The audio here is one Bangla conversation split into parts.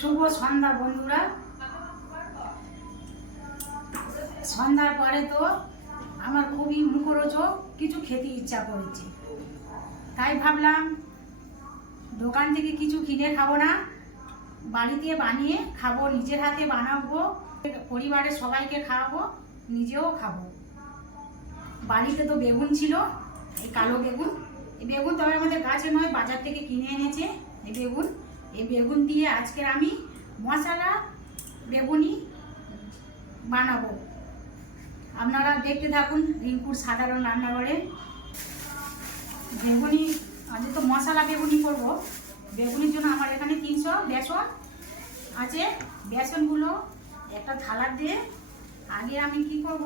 শুভ সন্ধ্যা বন্ধুরা। সন্ধ্যার পরে তো আমার খুবই মুখরোচক কিছু খেতে ইচ্ছা করেছে। তাই ভাবলাম, দোকান থেকে কিছু কিনে খাব না, বাড়িতে বানিয়ে খাব, নিজের হাতে বানাবো, পরিবারের সবাইকে খাওয়াবো, নিজেও খাব। বাড়িতে তো বেগুন ছিল, এই কালো বেগুন। এই বেগুন তবে আমাদের গাছে নয়, বাজার থেকে কিনে এনেছে, এই বেগুন। এই বেগুন দিয়ে আজকের আমি মশলা, বেগুনি বানাবো। আপনারা দেখতে থাকুন রিঙ্কুর সাধারণ রান্নাঘরে। বেগুনি আজ তো মশলা বেগুনি করব। বেগুনির জন্য আমার এখানে তিনশো বেসন আছে। বেসনগুলো একটা থালার দিয়ে আগে আমি কি করব,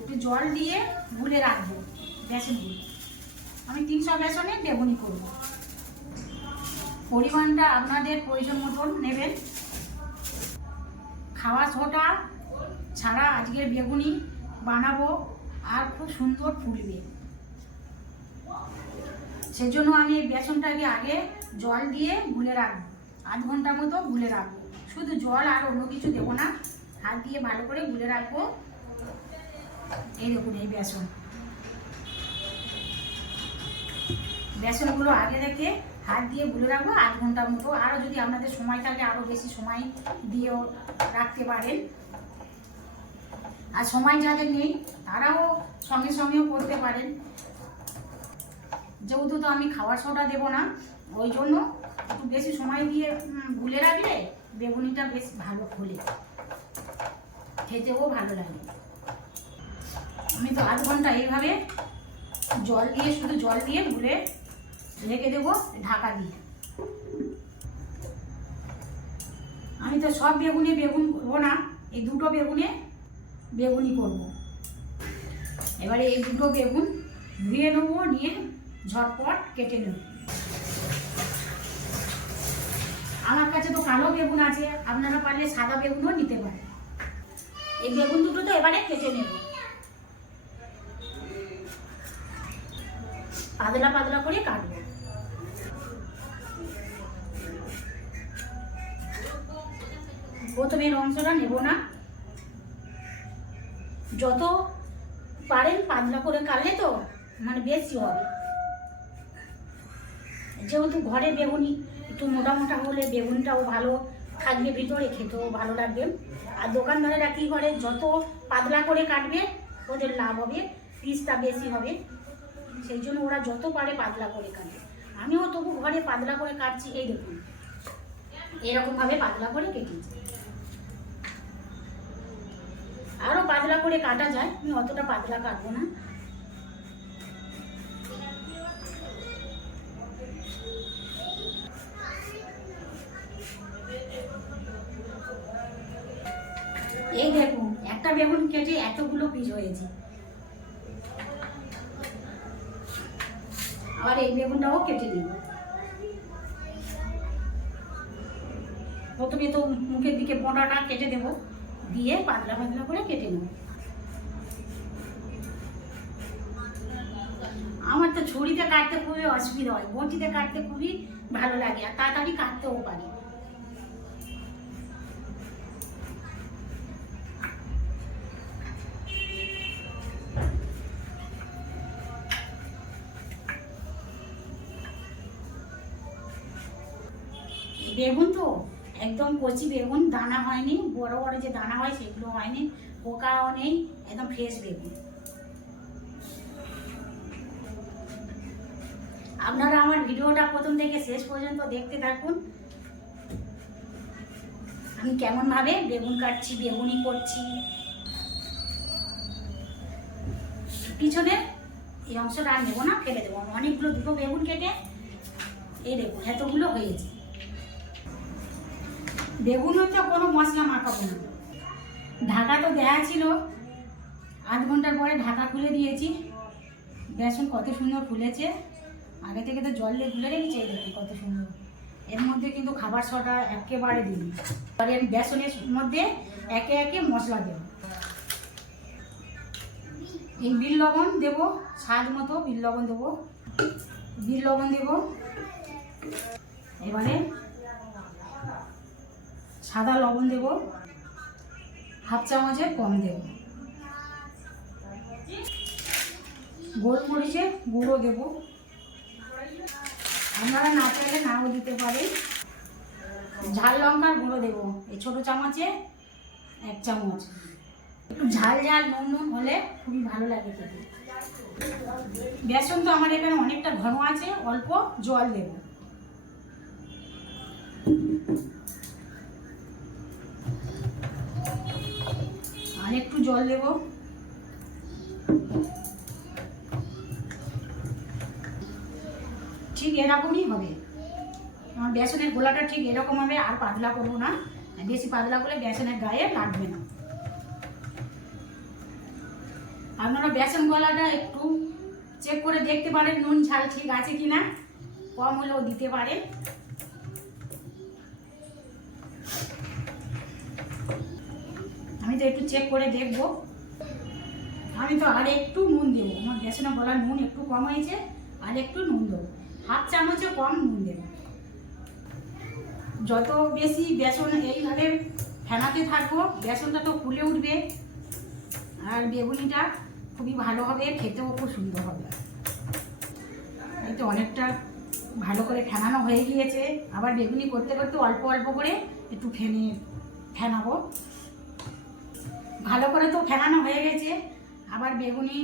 একটু জল দিয়ে গুলে রাখব বেসনগুলো। আমি তিনশো বেসনে বেগুনি করব। পরিমাণটা আপনাদের প্রয়োজন মতন নেবেন। খাওয়া ছোটা ছাড়া আজকের বেগুনি বানাবো আর খুব সুন্দর ফুলবে। সেজন্য আমি এই বেসনটাকে আগে জল দিয়ে গুলে রাখব। আধ ঘণ্টার মতো গুলে রাখব। শুধু জল আর অন্য কিছু দেবো না। হাত দিয়ে ভালো করে গুলে রাখব। এই দেখুন এই বেসন। বেসনগুলো আগে রেখে হাত দিয়ে গুলে রাখব আধ ঘণ্টার মতো। আরও যদি আপনাদের সময় থাকে আরও বেশি সময় দিয়েও রাখতে পারেন। আর সময় যাদের নেই, তারাও সঙ্গে সঙ্গেও করতে পারেন। যেহেতু তো আমি খাওয়ার সোডা দেবো না, ওই জন্য একটু বেশি সময় দিয়ে গুলে রাখলে বেগুনিটা বেশ ভালো ফোলে। খেতেও ভালো লাগে। আমি তো আধ ঘণ্টা এইভাবে জল দিয়ে, শুধু জল দিয়ে গুলে রেখে দেবো, ঢাকা দিয়ে। আমি তো সব বেগুনে বেগুন করব না, এই দুটো বেগুনে বেগুনি করব। এবারে এই দুটো বেগুন ধুয়ে নেব, নিয়ে ঝটপট কেটে নেব। আমার কাছে তো কালো বেগুন আছে, আপনারা পারলে সাদা বেগুনও নিতে পারেন। এই বেগুন দুটো তো এবারে কেটে নেব। পাতলা পাতলা করে কাটবো। প্রথমে অংশটা নেব না। যত পারেন পাতলা করে কাটলে তো মানে বেশি হবে। যেহেতু ঘরে বেগুনি, একটু মোটা মোটা হলে বেগুনটাও ভালো থাকবে ভিতরে, খেতেও ভালো লাগবে। আর দোকানদারেরা কী করে, যত পাতলা করে কাটবে, ওদের লাভ হবে পিসটা বেশি হবে। সেই জন্য ওরা যত পারে পাতলা করে কাটবে আমিও তবু ঘরে পাতলা করে কাটছি, এই দেখুন। এরকমভাবে পাতলা করে কেটেছি। আরও পাতলা করে কাটা যায়। আমি অতটা পাতলা কাটবো না। এই দেখুন একটা বেগুন কেটে এতগুলো পিস হয়েছে। আবার এই বেগুনটাও কেটে নেব প্রথমে তো মুখের দিকে বোঁটাটা কেটে দেব। দিয়ে পাতলা পাতলা করে কেটে নেব। আমার তো ছুরিতে কাটতে খুবই অসুবিধা হয়, বটিতে কাটতে খুবই ভালো লাগে, আর তাড়াতাড়ি কাটতেও পারি। বেগুন একদম কচি বেগুন, দানা হয়নি, বড় বড় যে দানা হয় সেগুলো হয়নি, পোকাও নেই, একদম ফ্রেশ বেগুন। আপনারা আমার ভিডিওটা প্রথম থেকে শেষ পর্যন্ত দেখতে থাকুন। আমি কেমনভাবে বেগুন কাটছি, বেগুনি করছি। পিছনে এই অংশটা আর নেব না, ফেলে দেবো। অনেকগুলো দুটো বেগুন কেটে এই দেখুন, এতগুলো হয়েছে। বেগুন হচ্ছে, কোনো মশলা মাখাবো না। ঢাকা তো দেয়া ছিল। আধ ঘণ্টার পরে ঢাকা খুলে দিয়েছি। বেসন কত সুন্দর ফুলেছে। আগে থেকে তো জল দিয়ে গুলে রেখেছি দেখুন কত সুন্দর। এর মধ্যে কিন্তু খাবার সোডা একেবারে দিই আর আমি বেসনের মধ্যে একে একে মশলা দেব। এই বিল লবণ দেবো, স্বাদ মতো বিল লবণ দেবো। বিল লবণ দেবো। এবারে সাদা লবণ দেব। হাফ চামচের কম দেব। গোলমরিচের গুঁড়ো দেব। আপনারা না চাইলে নাও দিতে পারেন। ঝাল লঙ্কার গুঁড়ো দেবো। এই ছোটো চামচে এক চামচ। একটু ঝাল ঝাল নুন নুন হলে খুবই ভালো লাগে খেতে। বেসন তো আমার এখানে অনেকটা ঘন আছে, অল্প জল দেব। জল দেব। ঠিক এরকমই হবে। আমার বেসনের গোলাটা ঠিক এরকম হবে, আর পাতলা করব না। বেশি পাতলা করলে বেসনের গায়ে লাগবে না। আপনারা বেসন গলাটা একটু চেক করে দেখতে পারেন, নুন ঝাল ঠিক আছে কি না কম হলেও দিতে পারে। আমি তো একটু চেক করে দেখব। আমি তো আর একটু নুন দেবো। আমার বেসনের গলার নুন একটু কম হয়েছে, আর একটু নুন দেবো। হাফ চামচে কম নুন দেবো। যত বেশি বেসন এইভাবে ফেনাতে থাকব, বেসনটা তো ফুলে উঠবে, আর বেগুনিটা খুবই ভালো হবে, খেতেও খুব সুন্দর হবে। এই তো অনেকটা ভালো করে ফেনানো হয়ে গিয়েছে। আবার বেগুনি করতে করতে অল্প অল্প করে একটু ফেনে ফেনাবো। ভালো করে তো ফেনানো হয়ে গেছে। আবার বেগুনি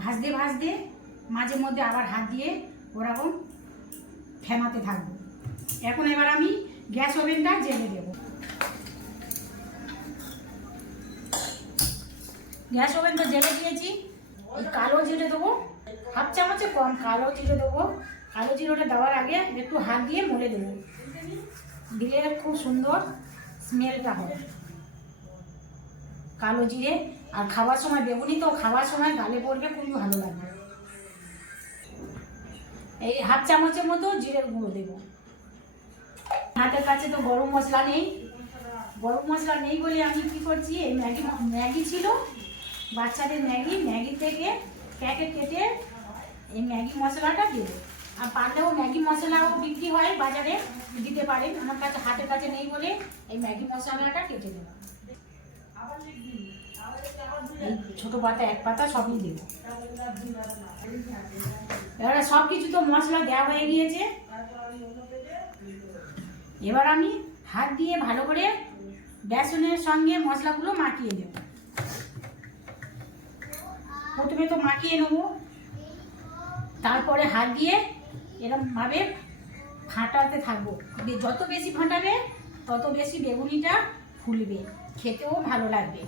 ভাজতে ভাজতে মাঝে মধ্যে আবার হাত দিয়ে ওরকম ফেনাতে থাকব। এখন এবার আমি গ্যাস ওভেনটা জেলে দেবো। গ্যাস ওভেনটা জেলে দিয়েছি। কালো জিরে দেবো। হাফ চামচে কম কালো জিরে দেবো। কালো জিরেটা দেওয়ার আগে একটু হাত দিয়ে মলে দেবো। দিলে খুব সুন্দর স্মেলটা হবে। কালো জিরে আর খাওয়ার সময় বেগুনি তো খাওয়ার সময় গালে পড়বে, খুবই ভালো লাগবে। এই হাফ চামচের মতো জিরের গুঁড়ো দেবো। হাতের কাছে তো গরম মশলা নেই। গরম মশলা নেই বলে আমি কি করছি, এই ম্যাগি ম্যাগি ছিল, বাচ্চাদের ম্যাগি ম্যাগি থেকে প্যাকেট কেটে এই ম্যাগি মশলাটা দেবো। আর পারলেও ম্যাগি মশলাও বিক্রি হয় বাজারে, দিতে পারেন। আমার কাছে, হাতের কাছে নেই বলে এই ম্যাগি মশলাটা কেটে দেবো। এই ছোটো পাতা, এক পাতা সবই দেবো। এবারে সব কিছু তো মশলা দেওয়া হয়ে গিয়েছে। এবার আমি হাত দিয়ে ভালো করে বেসনের সঙ্গে মশলাগুলো মাখিয়ে দেব প্রথমে তো মাখিয়ে নেব। তারপরে হাত দিয়ে এরকমভাবে ফাটাতে থাকব। যত বেশি ফাটাবে, তত বেশি বেগুনিটা ফুলবে। খেতেও ভালো লাগবে।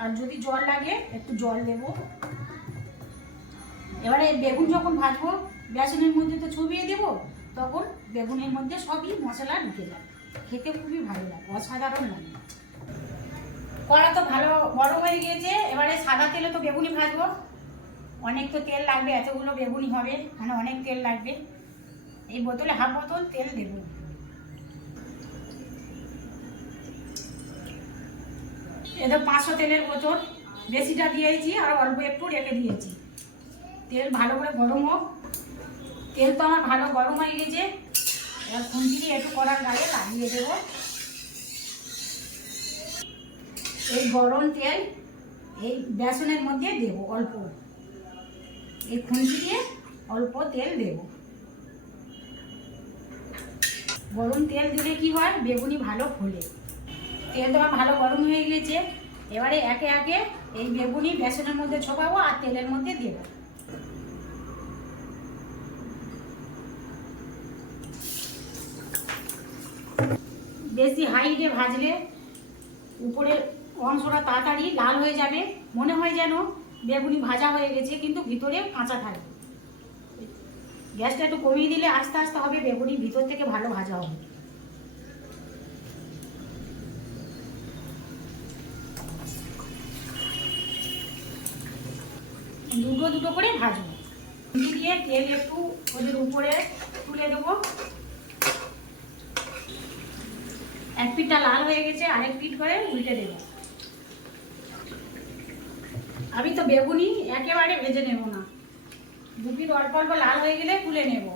আর যদি জল লাগে, একটু জল দেবো। এবারে বেগুন যখন ভাজবো, বেসনের মধ্যে তো চুবিয়ে দেবো, তখন বেগুনের মধ্যে সবই মশলা ঢুকে যাবে। খেতে খুবই ভালো লাগে, অসাধারণ লাগে। কড়া তো ভালো, বড় হয়ে গিয়েছে, এবারে সাদা তেলে তো বেগুনি ভাজবো। অনেক তো তেল লাগবে, এতগুলো বেগুনি হবে মানে অনেক তেল লাগবে। এই বোতলে হাফ বোতল তেল দেবো। এটা পাঁচশো তেলের বোতল বেশিটা দিয়েছি আর অল্প একটু রেখে দিয়েছি। তেল ভালো করে গরম হোক। তেল তো আমার ভালো গরম হয়ে গেছে। এবার খুন্তি একটু কড়ার গায়ে লাগিয়ে দেব। এই গরম তেল এই বেসনের মধ্যে দেব অল্প। এই খুন্তি দিয়ে অল্প তেল দেব। গরম তেল দিলে কি হয়? বেগুনি ভালো ফোলে। তেল আমার ভালো গরম হয়ে গেছে। এবারে একে একে এই বেগুনি বেসনের মধ্যে ছোপাবো আর তেলের মধ্যে দেবো। বেশি হাইটে ভাজলে উপরের অংশটা তাড়াতাড়ি লাল হয়ে যাবে। মনে হয় যেন বেগুনি ভাজা হয়ে গেছে, কিন্তু ভিতরে কাঁচা থাকবে। গ্যাসটা একটু কমিয়ে দিলে আস্তে আস্তে হবে, বেগুনি ভিতর থেকে ভালো ভাজা হবে। দুটো দুটো করে ভাজবো। দিয়ে তেল একটু ওদের উপরে তুলে দেবো। এক পিঠটা লাল হয়ে গেছে, আরেক পিঠ করে উল্টে দেবো। আমি তো বেগুনি একেবারে ভেজে নেব না। দু পিঠ অল্প অল্প লাল হয়ে গেলে তুলে নেব।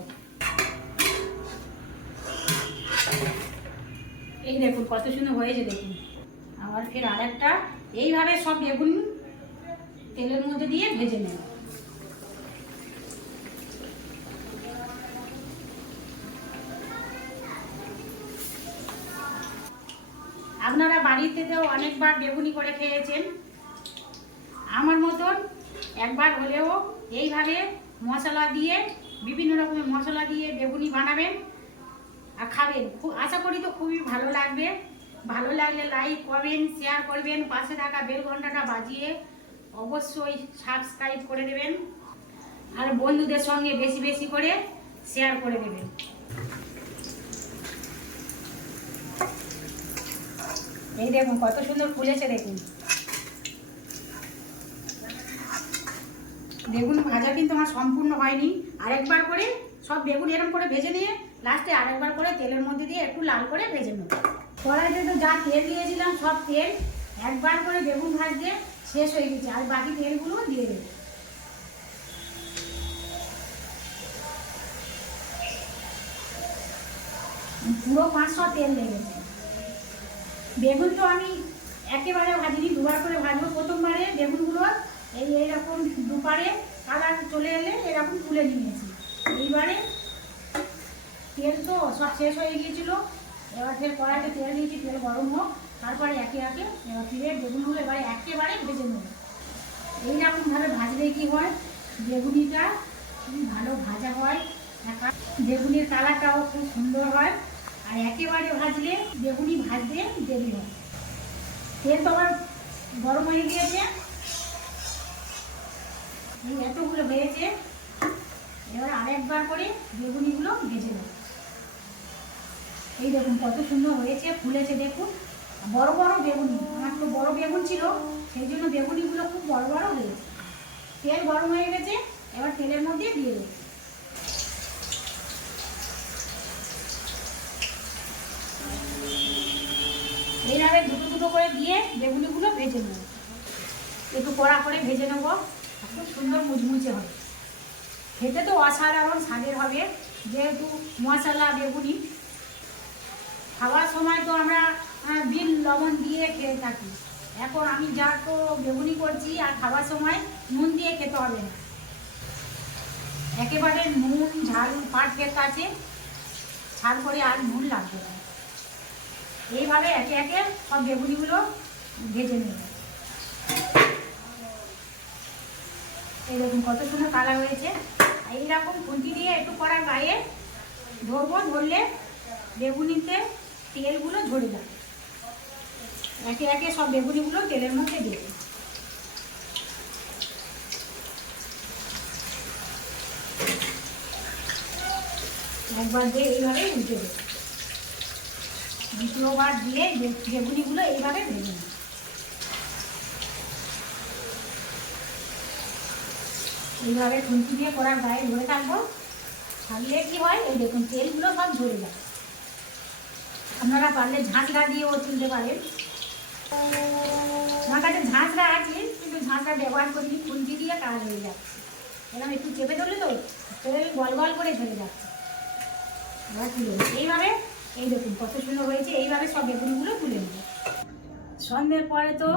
এই দেখুন কত সুন্দর হয়েছে দেখুন। আবার ফের আরেকটা। এইভাবে সব বেগুন তেলের মধ্যে দিয়ে ভেজে নেব। আপনারা বাড়িতে তো অনেকবার বেগুনি করে খেয়েছেন। আমার মতন একবার হলেও এইভাবে মশলা দিয়ে, বিভিন্ন রকমের মশলা দিয়ে বেগুনি বানাবেন আর খাবেন। খুব আশা করি তো খুবই ভালো লাগবে। ভালো লাগলে লাইক কমেন্ট শেয়ার করবেন, পাশে থাকা বেল ঘন্টাটা বাজিয়ে অবশ্যই সাবস্ক্রাইব করে দেবেন। আর বন্ধুদের সঙ্গে বেশি বেশি করে শেয়ার করে দেবেন। এই দেখুন, কত সুন্দর ফুলেছে দেখুন। বেগুন ভাজা কিন্তু আমার সম্পূর্ণ হয়নি। আরেকবার করে সব বেগুন এরকম করে ভেজে নিয়ে লাস্টে আরেকবার করে তেলের মধ্যে দিয়ে একটু লাল করে ভেজে নেব। কড়াইতে তো যা তেল দিয়েছিলাম, সব তেল একবার করে বেগুন ভাজতে শেষ হয়ে গেছে। আর বাকি তেলগুলো দিয়ে দেবো। পুরো পাঁচশো তেল লেগেছে। বেগুন তো আমি একেবারে ভাজিনি, দুবার করে ভাজবো। প্রথমবারে বেগুনগুলো এই এরকম দুপারে কালার চলে এলে এরকম তুলে নিয়েছি। এইবারে তেল তো সব শেষ হয়ে গিয়েছিল। এবার ফের কড়াইতে তেল দিয়েছি, তেল গরম হোক। তারপরে একে একে এবার ফিরে বেগুনগুলো এবারে একেবারে ভেজে নেব। এইরকমভাবে ভাজলে কি হয়? বেগুনিটা খুব ভালো ভাজা হয়। বেগুনির কালারটাও খুব সুন্দর হয়। আর একেবারে ভাজলে, বেগুনি ভাজতে দেরি হয় তেল তো আবার গরম হয়ে গিয়েছে এতগুলো হয়েছে, এবার আরেকবার করে বেগুনিগুলো ভেজে নেব। এই দেখুন কত সুন্দর হয়েছে, ফুলেছে দেখুন। বড় বড় বেগুনি, আমার তো বড় বেগুন ছিল, সেই জন্য বেগুনিগুলো খুব বড় বড় হয়েছে। তেল গরম হয়ে গেছে, এবার তেলের মধ্যে দিয়ে দেবো। এইভাবে দুটো দুটো করে দিয়ে বেগুনিগুলো ভেজে নেব। একটু কড়া করে ভেজে নেব। খুব সুন্দর মুচমুচে হবে। খেতে তো অসাধারণ স্বাদের হবে। যেহেতু মশলা, বেগুনি, খাওয়ার সময় তো আমরা বিন, লবণ দিয়ে খেয়ে থাকি। এখন আমি যা তো বেগুনি করছি আর খাওয়ার সময় নুন দিয়ে খেতে হবে না। একেবারে নুন, ঝাল পারফেক্ট আছে। ঝাল করে আর নুন লাগবে না। এইভাবে একে একে সব বেগুনিগুলো ভেজে নেব এইরকম কত সুন্দর কালার হয়েছে। এইরকম খুন্তি দিয়ে একটু কড়ার গায়ে ধরবো ধরলে বেগুনিতে তেলগুলো ঝরে যাবে। একে একে সব বেগুনিগুলো তেলের মধ্যে দেব। একবার দিয়ে এইভাবে উল্টে দেবো। দ্বিতীয়বার দিয়ে বেগুনিগুলো এইভাবে ভেজে নেব এইভাবে খুন্তি দিয়ে করার গায়ে ধরে থাকব ছাড়লে কি হয়? এই দেখুন, তেলগুলো সব ঝরে যায়। আপনারা পারলে ঝাঁঝরা দিয়েও তুলতে পারেন। আমার কাছে ঝাঁঝরা আছে, কিন্তু ঝাঁঝরা ব্যবহার করিনি, খুন্তি দিয়ে কাজ হয়ে যাচ্ছে এরকম একটু চেপে ধরলে তো তেল গল গল করে ঝরে যাচ্ছে। এইভাবে এই দেখুন কত সুন্দর হয়েছে, এইভাবে সব বেগুনগুলো তুলে নেব। সন্ধ্যের পরে তো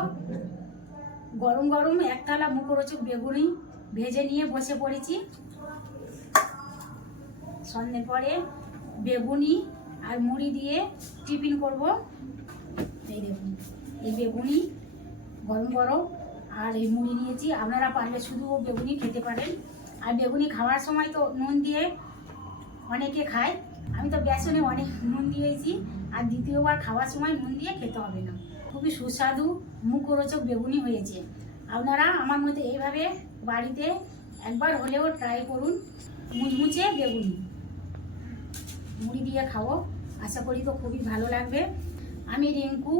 গরম গরম একতলা মুখরোচক বেগুনি ভেজে নিয়ে বসে পড়েছি। সন্ধ্যের পরে বেগুনি আর মুড়ি দিয়ে টিফিন করব। এই দেখুন, এই বেগুনি গরম গরম আর এই মুড়ি নিয়েছি। আপনারা পারলে শুধু বেগুনি খেতে পারেন। আর বেগুনি খাওয়ার সময় তো নুন দিয়ে অনেকে খায়। আমি তো বেসনে অনেক নুন দিয়েছি, আর দ্বিতীয়বার খাওয়ার সময় নুন দিয়ে খেতে হবে না। খুবই সুস্বাদু মুখরোচক বেগুনি হয়েছে। আপনারা আমার মধ্যে এইভাবে বাড়িতে একবার হলেও ট্রাই করুন মুচমুচে বেগুনি। মুড়ি দিয়ে খাও আশা করি তো খুবই ভালো লাগবে। আমি রিঙ্কু,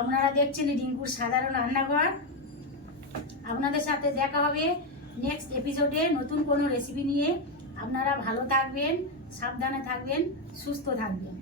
আপনারা দেখছেন রিঙ্কুর সাধারণ রান্নাঘর। আপনাদের সাথে দেখা হবে নেক্সট এপিসোডে নতুন কোনো রেসিপি নিয়ে। আপনারা ভালো থাকবেন। সাবধানে থাকবেন সুস্থ থাকবেন।